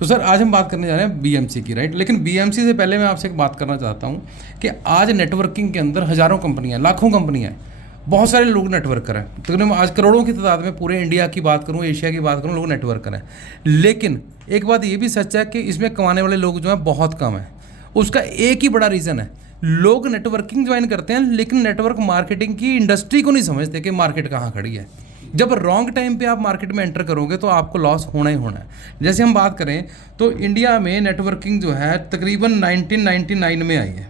तो सर आज हम बात करने जा रहे हैं बीएमसी की, राइट। लेकिन बीएमसी से पहले मैं आपसे एक बात करना चाहता हूँ कि आज नेटवर्किंग के अंदर हज़ारों कंपनियाँ, लाखों कंपनियाँ हैं, बहुत सारे लोग नेटवर्क करें। तकरीबन आज करोड़ों की तादाद में पूरे इंडिया की बात करूँ, एशिया की बात करूँ, लोग नेटवर्क करें। लेकिन एक बात ये भी सच है कि इसमें कमाने वाले लोग जो हैं बहुत कम हैं। उसका एक ही बड़ा रीज़न है, लोग नेटवर्किंग ज्वाइन करते हैं लेकिन नेटवर्क मार्केटिंग की इंडस्ट्री को नहीं समझते कि मार्केट कहाँ खड़ी है। जब रॉन्ग टाइम पे आप मार्केट में एंटर करोगे तो आपको लॉस होना ही होना है। जैसे हम बात करें तो इंडिया में नेटवर्किंग जो है तकरीबन 1999 में आई है।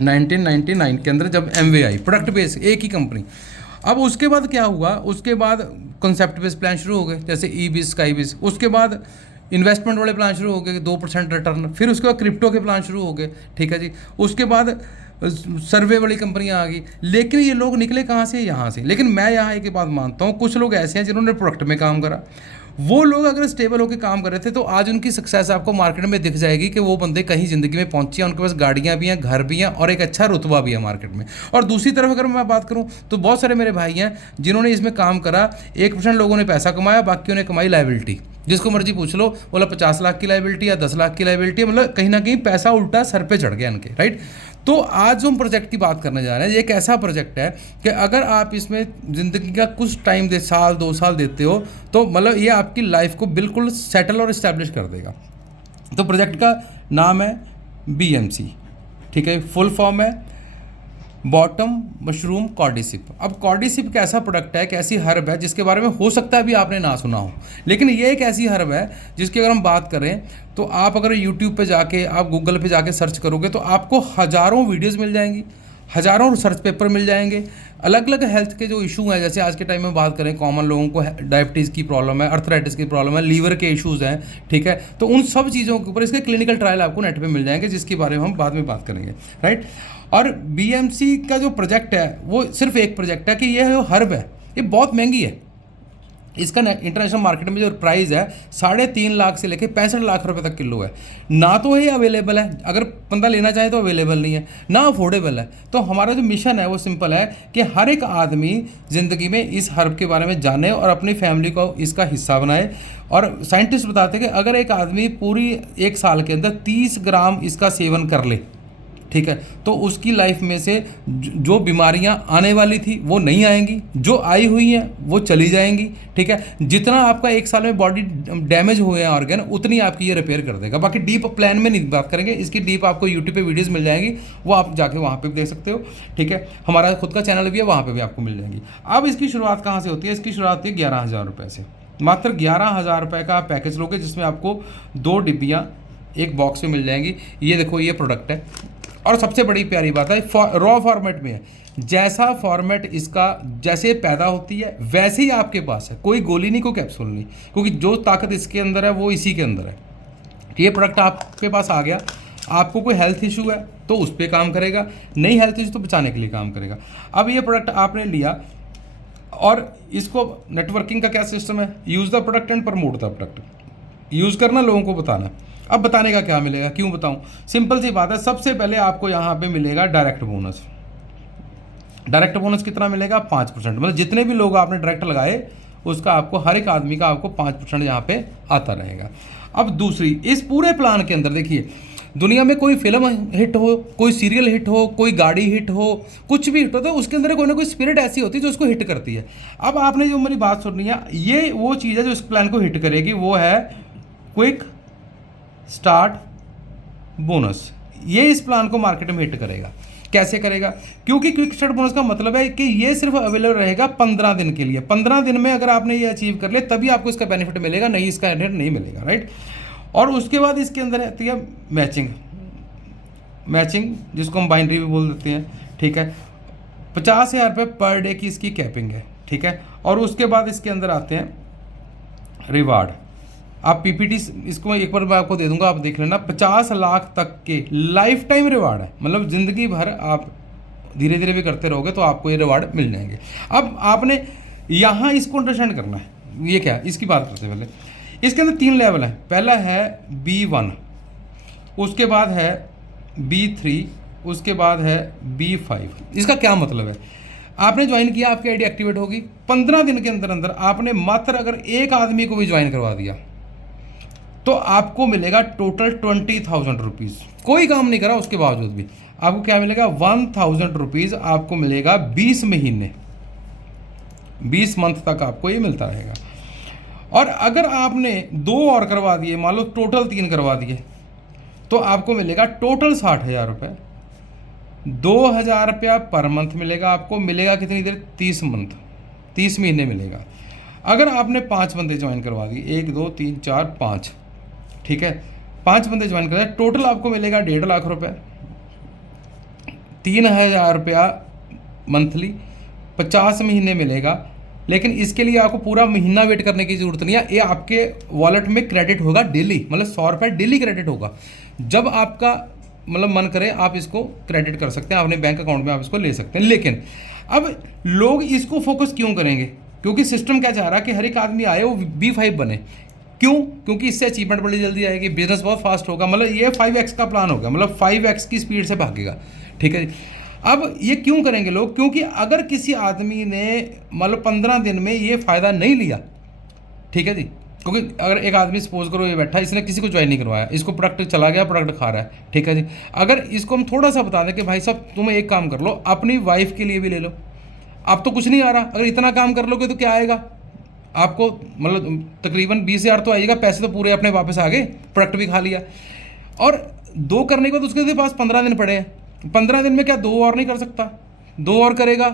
1999 के अंदर जब एमवे आई, प्रोडक्ट बेस एक ही कंपनी। अब उसके बाद क्या हुआ, उसके बाद कॉन्सेप्ट बेस्ड प्लान शुरू हो गए, जैसे ई बिस, स्काई बिस। उसके बाद इन्वेस्टमेंट वाले प्लान शुरू हो गए, 2% रिटर्न। फिर उसके बाद क्रिप्टो के प्लान शुरू हो गए, ठीक है जी। उसके बाद सर्वे वाली कंपनियां आ गई। लेकिन ये लोग निकले कहाँ से? यहाँ से। लेकिन मैं यहाँ एक बात मानता हूँ, कुछ लोग ऐसे हैं जिन्होंने प्रोडक्ट में काम करा। वो लोग अगर स्टेबल होकर काम कर रहे थे तो आज उनकी सक्सेस आपको मार्केट में दिख जाएगी कि वो बंदे कहीं ज़िंदगी में पहुंचे हैं, उनके पास गाड़ियाँ भी हैं, घर भी हैं और एक अच्छा रुतबा भी है मार्केट में। और दूसरी तरफ अगर मैं बात करूँ तो बहुत सारे मेरे भाई हैं जिन्होंने इसमें काम करा। 1% लोगों ने पैसा कमाया, बाकी उन्हें कमाई लाइबिलिटी। जिसको मर्जी पूछ लो, बोला 50 लाख की लाइबिलिटी या 10 लाख की लाइबिलिटी, मतलब कहीं ना कहीं पैसा उल्टा सर पे चढ़ गया इनके, राइट। तो आज जो हम प्रोजेक्ट की बात करने जा रहे हैं, ये एक ऐसा प्रोजेक्ट है कि अगर आप इसमें ज़िंदगी का कुछ टाइम साल 2 साल देते हो तो मतलब ये आपकी लाइफ को बिल्कुल सेटल और इस्टेब्लिश कर देगा। तो प्रोजेक्ट का नाम है बीएमसी, ठीक है। फुल फॉर्म है बॉटम मशरूम कॉर्डिसिप। अब कॉर्डिसिप एक ऐसा प्रोडक्ट है, एक ऐसी हर्ब है जिसके बारे में हो सकता है अभी आपने ना सुना हो, लेकिन ये एक ऐसी हर्ब है जिसकी अगर हम बात करें तो आप अगर यूट्यूब पे जाके, आप गूगल पे जाके सर्च करोगे तो आपको हज़ारों वीडियोस मिल जाएंगी, हज़ारों रिसर्च पेपर मिल जाएंगे। अलग अलग हेल्थ के जो इशू हैं, जैसे आज के टाइम में बात करें, कॉमन लोगों को डायबिटीज़ की प्रॉब्लम है, अर्थराइटिस की प्रॉब्लम है, लीवर के इश्यूज़ हैं, ठीक है। तो उन सब चीज़ों के ऊपर इसके क्लिनिकल ट्रायल आपको नेट पे मिल जाएंगे, जिसके बारे में हम बाद में बात करेंगे, राइट। और बीएमसी का जो प्रोजेक्ट है वो सिर्फ एक प्रोजेक्ट है कि ये जो हर्ब है ये बहुत महंगी है। इसका इंटरनेशनल मार्केट में जो प्राइस है 3.5 लाख से लेकर 65 लाख रुपए तक किलो है। ना तो ये अवेलेबल है, अगर बंदा लेना चाहे तो अवेलेबल नहीं है, ना अफोर्डेबल है। तो हमारा जो मिशन है वो सिंपल है कि हर एक आदमी ज़िंदगी में इस हर्ब के बारे में जाने और अपनी फैमिली को इसका हिस्सा बनाए। और साइंटिस्ट बताते हैं कि अगर एक आदमी पूरी 1 साल के अंदर 30 ग्राम इसका सेवन कर ले, ठीक है, तो उसकी लाइफ में से जो बीमारियां आने वाली थी वो नहीं आएंगी, जो आई हुई हैं वो चली जाएंगी, ठीक है। जितना आपका 1 साल में बॉडी डैमेज हुए हैं ऑर्गन, उतनी आपकी ये रिपेयर कर देगा। बाकी डीप प्लान में नहीं बात करेंगे, इसकी डीप आपको यूट्यूब पे वीडियोस मिल जाएंगी, वो आप जाके वहाँ पे भी देख सकते हो, ठीक है। हमारा खुद का चैनल भी है, वहाँ पर भी आपको मिल जाएंगी। अब इसकी शुरुआत कहाँ से होती है? इसकी शुरुआत होती है 11,000 रुपये से। मात्र 11,000 रुपये का आप पैकेज लोगे, जिसमें आपको 2 डिब्बियाँ एक बॉक्स में मिल जाएंगी। ये देखो, ये प्रोडक्ट है। और सबसे बड़ी प्यारी बात है, रॉ फॉर्मेट में है। जैसा फॉर्मेट इसका, जैसे पैदा होती है वैसे ही आपके पास है, कोई गोली नहीं, कोई कैप्सूल नहीं, क्योंकि जो ताकत इसके अंदर है वो इसी के अंदर है। ये प्रोडक्ट आपके पास आ गया, आपको कोई हेल्थ इशू है तो उस पर काम करेगा, नहीं हेल्थ इशू तो बचाने के लिए काम करेगा। अब ये प्रोडक्ट आपने लिया और इसको, नेटवर्किंग का क्या सिस्टम है? Use the product and promote the product. Use करना, लोगों को बताना। अब बताने का क्या मिलेगा, क्यों बताऊं? सिंपल सी बात है, सबसे पहले आपको यहाँ पे मिलेगा डायरेक्ट बोनस। डायरेक्ट बोनस कितना मिलेगा? 5%। मतलब जितने भी लोग आपने डायरेक्ट लगाए उसका आपको, हर एक आदमी का आपको 5% यहाँ पे आता रहेगा। अब दूसरी, इस पूरे प्लान के अंदर देखिए, दुनिया में कोई फिल्म हिट हो, कोई सीरियल हिट हो, कोई गाड़ी हिट हो, कुछ भी हिट हो, तो उसके अंदर कोई ना कोई स्पिरिट ऐसी होती है जो उसको हिट करती है। अब आपने जो मेरी बात सुननी है, ये वो चीज़ है जो इस प्लान को हिट करेगी, वो है क्विक स्टार्ट बोनस। ये इस प्लान को मार्केट में हिट करेगा। कैसे करेगा? क्योंकि क्विक स्टार्ट बोनस का मतलब है कि ये सिर्फ अवेलेबल रहेगा 15 दिन के लिए। 15 दिन में अगर आपने ये अचीव कर लिया तभी आपको इसका बेनिफिट मिलेगा, नहीं इसका बेनिफिट नहीं मिलेगा, राइट। और उसके बाद इसके अंदर आती है मैचिंग। मैचिंग जिसको हम बाइनरी भी बोल देते हैं, ठीक है। 50,000 रुपये पर डे की इसकी कैपिंग है, ठीक है। और उसके बाद इसके अंदर आते हैं रिवार्ड। आप पीपीटी इसको एक बार मैं आपको दे दूंगा, आप देख लेना। 50 लाख तक के लाइफ टाइम रिवार्ड है, मतलब ज़िंदगी भर आप धीरे धीरे भी करते रहोगे तो आपको ये रिवार्ड मिल जाएंगे। अब आपने यहाँ इसको अंडरस्टैंड करना है, ये क्या है इसकी बात करते हैं। पहले इसके अंदर 3 लेवल हैं। पहला है B1, उसके बाद है B3, उसके बाद है B5। इसका क्या मतलब है? आपने ज्वाइन किया, आपकी आईडी एक्टिवेट होगी, 15 दिन के अंदर अंदर आपने मात्र अगर एक आदमी को भी ज्वाइन करवा दिया तो आपको मिलेगा टोटल 20,000 रुपीज़। कोई काम नहीं करा उसके बावजूद भी आपको क्या मिलेगा, 1,000 रुपीज़ आपको मिलेगा 20 महीने, 20 मंथ तक आपको ये मिलता रहेगा। और अगर आपने 2 और करवा दिए, मान लो टोटल 3 करवा दिए, तो आपको मिलेगा टोटल 60,000 रुपये। 2,000 रुपया पर मंथ मिलेगा आपको। मिलेगा कितनी देर, 30 मंथ, 30 महीने मिलेगा। अगर आपने 5 बंदे ज्वाइन करवा दिए, 1 2 3 4 5, ठीक है, 5 बंदे ज्वाइन कर, टोटल आपको मिलेगा 1.5 लाख रुपये, 3,000 रुपया मंथली, 50 महीने मिलेगा। लेकिन इसके लिए आपको पूरा महीना वेट करने की ज़रूरत नहीं है, ये आपके वॉलेट में क्रेडिट होगा डेली, मतलब 100 रुपये डेली क्रेडिट होगा। जब आपका मतलब मन करे आप इसको क्रेडिट कर सकते हैं, अपने बैंक अकाउंट में आप इसको ले सकते हैं। लेकिन अब लोग इसको फोकस क्यों करेंगे, क्योंकि सिस्टम क्या चाह रहा है कि हर एक आदमी आए वो B5 बने। क्यों, क्योंकि इससे अचीवमेंट बड़ी जल्दी आएगी, बिजनेस बहुत फास्ट होगा, मतलब ये 5x का प्लान होगा, मतलब 5x की स्पीड से भागेगा, ठीक है जी। अब ये क्यों करेंगे लोग, क्योंकि अगर किसी आदमी ने मतलब 15 दिन में ये फ़ायदा नहीं लिया, ठीक है जी, क्योंकि अगर एक आदमी सपोज करो ये बैठा, इसने किसी को ज्वाइन नहीं करवाया, इसको प्रोडक्ट चला गया, प्रोडक्ट खा रहा है, ठीक है जी। अगर इसको हम थोड़ा सा बता दें कि भाई साहब तुम एक काम कर लो, अपनी वाइफ के लिए भी ले लो, अब तो कुछ नहीं आ रहा, अगर इतना काम कर लोगे तो क्या आएगा आपको, मतलब तकरीबन 20,000 तो आएगा, पैसे तो पूरे अपने वापस आ गए, प्रोडक्ट भी खा लिया। और 2 करने के बाद उसके पास 15 दिन पड़े हैं, 15 दिन में क्या 2 और नहीं कर सकता, 2 और करेगा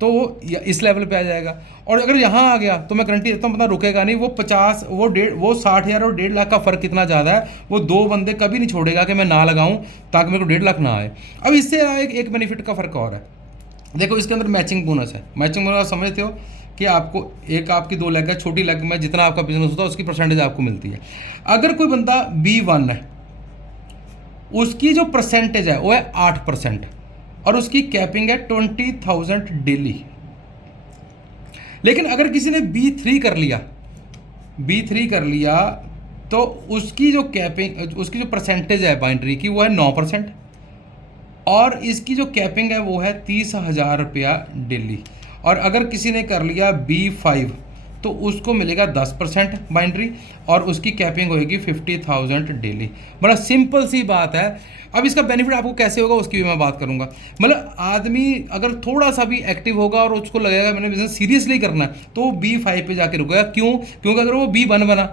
तो वो इस लेवल पे आ जाएगा। और अगर यहाँ आ गया तो मैं गारंटी देता हूँ बंदा रुकेगा नहीं, वो 50 वो 60,000 और 1.5 लाख का फ़र्क कितना ज़्यादा है, वो 2 बंदे कभी नहीं छोड़ेगा कि मैं ना लगाऊं ताकि मेरे को 1.5 लाख ना आए। अब इससे एक बेनिफिट का फ़र्क और है, देखो इसके अंदर मैचिंग बोनस है। मैचिंग बोनस समझते हो कि आपको एक आपकी 2 लेग है, छोटी लेग में जितना आपका बिजनेस होता है उसकी परसेंटेज आपको मिलती है। अगर कोई बंदा B1 है, उसकी जो परसेंटेज है वो है 8% और उसकी कैपिंग है 20,000 डेली। लेकिन अगर किसी ने B3 कर लिया, B3 कर लिया तो उसकी जो कैपिंग, उसकी जो परसेंटेज है बाइंड्री की वो है 9% और इसकी जो कैपिंग है वो है 30,000 रुपया डेली। और अगर किसी ने कर लिया B5 तो उसको मिलेगा 10% बाइंड्री और उसकी कैपिंग होएगी 50,000 डेली। बड़ा सिंपल सी बात है। अब इसका बेनिफिट आपको कैसे होगा उसकी भी मैं बात करूंगा। मतलब आदमी अगर थोड़ा सा भी एक्टिव होगा और उसको लगेगा मैंने बिजनेस सीरियसली करना है तो वो B5 पे जाके रुकेगा। क्यों, क्योंकि अगर वो B1 बना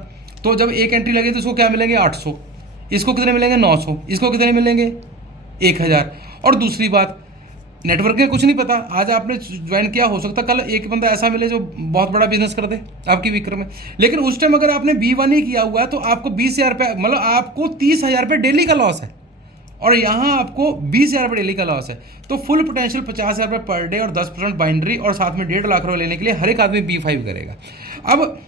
तो जब एक एंट्री लगे तो उसको क्या मिलेंगे 800, इसको कितने मिलेंगे 900, इसको कितने मिलेंगे 1,000। और दूसरी बात, नेटवर्क का कुछ नहीं पता, आज आपने ज्वाइन किया, हो सकता कल एक बंदा ऐसा मिले जो बहुत बड़ा बिजनेस कर दे आपकी विक्रम में। लेकिन उस टाइम अगर आपने B1 ही किया हुआ है तो आपको 20,000 रुपये, मतलब आपको 30,000 रुपये डेली का लॉस है और यहाँ आपको 20,000 रुपये डेली का लॉस है। तो फुल पोटेंशियल 50,000 रुपये पर डे और 10% बाइंड्री और साथ में 1.5 लाख रुपये लेने के लिए हर एक आदमी B5 करेगा। अब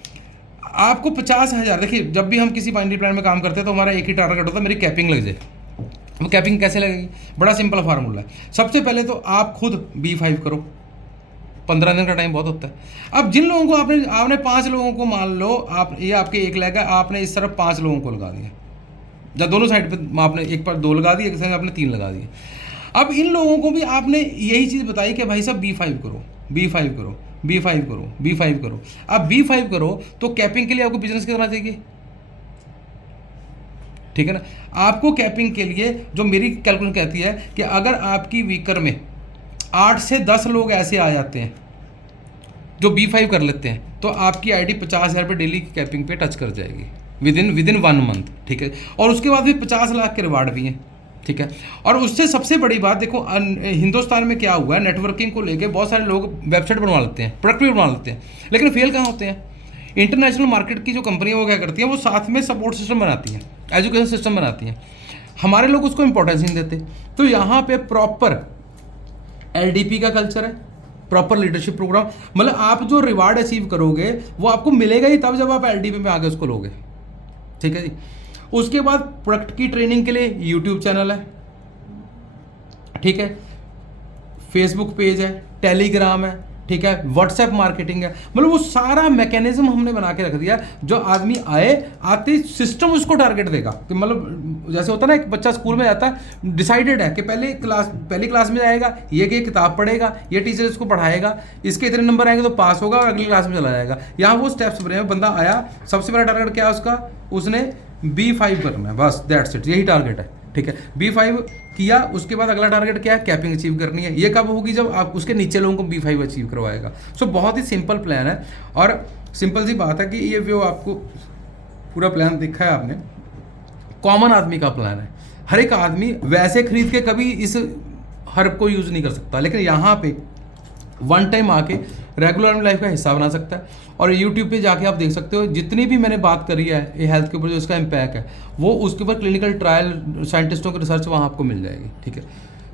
आपको 50,000, देखिए जब भी हम किसी बाइंड्री प्लान में काम करते हैं तो हमारा एक ही टारगेट होता है, मेरी कैपिंग लग जाए। वो कैपिंग कैसे लगेगी, बड़ा सिंपल फार्मूला है। सबसे पहले तो आप खुद B5 करो, 15 दिन का टाइम बहुत होता है। अब जिन लोगों को आपने 5 लोगों को मान लो, आप ये आपके 1 लेग है, आपने इस तरफ 5 लोगों को लगा दिया, जब दोनों साइड पे आपने एक पर 2 लगा दिए, एक साइड आपने 3 लगा दिए। अब इन लोगों को भी आपने यही चीज़ बताई कि भाई साहब B5 करो, B5 करो, B5 करो, B5 करो। अब B5 करो तो कैपिंग के लिए आपको बिजनेस कितना चाहिए, ठीक है ना। आपको कैपिंग के लिए जो मेरी कैलकुलेशन कहती है कि अगर आपकी वीकर में 8 से 10 लोग ऐसे आ जाते हैं जो B5 कर लेते हैं तो आपकी आईडी 50,000 रुपये डेली की कैपिंग पे टच कर जाएगी विदिन 1 मंथ, ठीक है। और उसके बाद भी 50 लाख के रिवार्ड भी हैं, ठीक है। और उससे सबसे बड़ी बात देखो, हिंदुस्तान में क्या हुआ है, नेटवर्किंग को लेके बहुत सारे लोग वेबसाइट बनवा लेते हैं, प्रोडक्ट भी बनवा लेते हैं, लेकिन फेल कहाँ होते हैं। इंटरनेशनल मार्केट की जो कंपनियाँ वो क्या करती हैं, वो साथ में सपोर्ट सिस्टम बनाती हैं, एजुकेशन सिस्टम बनाती हैं। हमारे लोग उसको इंपॉर्टेंस नहीं देते। तो यहाँ पे प्रॉपर LDP का कल्चर है, प्रॉपर लीडरशिप प्रोग्राम, मतलब आप जो रिवार्ड अचीव करोगे वो आपको मिलेगा ही तब जब आप LDP में आगे उसको लोगे, ठीक है जी। उसके बाद प्रोडक्ट की ट्रेनिंग के लिए यूट्यूब चैनल है, ठीक है, फेसबुक पेज है, टेलीग्राम है, ठीक है, व्हाट्सएप मार्केटिंग है। मतलब वो सारा मैकेनिज्म हमने बना के रख दिया। जो आदमी आते सिस्टम उसको टारगेट देगा कि मतलब जैसे होता है ना, एक बच्चा स्कूल में जाता है, डिसाइडेड है कि पहली क्लास में जाएगा, ये किताब पढ़ेगा, ये टीचर इसको पढ़ाएगा, इसके इतने नंबर आएंगे तो पास होगा और अगली क्लास में चला जाएगा। यहाँ वो स्टेप्स बने हैं। बंदा आया, सबसे बड़ा टारगेट क्या है उसका, उसने B5 करना है, बस दैट्स इट, यही टारगेट है, ठीक है। B5 किया, उसके बाद अगला टारगेट क्या है, कैपिंग अचीव करनी है। ये कब होगी, जब आप उसके नीचे लोगों को B5 अचीव करवाएगा। सो बहुत ही सिंपल प्लान है, और सिंपल सी बात है कि ये जो आपको पूरा प्लान देखा है आपने, कॉमन आदमी का प्लान है। हर एक आदमी वैसे खरीद के कभी इस हर्ब को यूज़ नहीं कर सकता, लेकिन यहाँ पे वन टाइम आके रेगुलर लाइफ का हिस्सा बना सकता है। और यूट्यूब पे जाके आप देख सकते हो, जितनी भी मैंने बात करी है ये हेल्थ के ऊपर जो इसका इम्पैक्ट है, वो उसके ऊपर क्लिनिकल ट्रायल साइंटिस्टों की रिसर्च वहाँ आपको मिल जाएगी, ठीक है।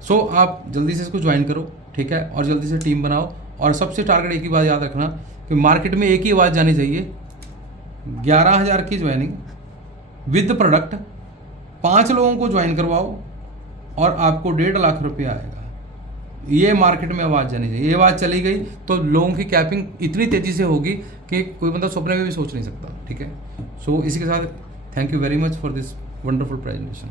सो आप जल्दी से इसको ज्वाइन करो, ठीक है, और जल्दी से टीम बनाओ। और सबसे टारगेट एक ही बात याद रखना कि मार्केट में एक ही आवाज़ जानी चाहिए, 11,000 की ज्वाइनिंग विद प्रोडक्ट, 5 लोगों को ज्वाइन करवाओ और आपको 1.5 लाख रुपये आएगा। ये मार्केट में आवाज़ जानी चाहिए। ये आवाज़ चली गई तो लोगों की कैपिंग इतनी तेज़ी से होगी कि कोई बंदा सपने में भी सोच नहीं सकता, ठीक है। सो इसी के साथ thank you very much for this wonderful presentation.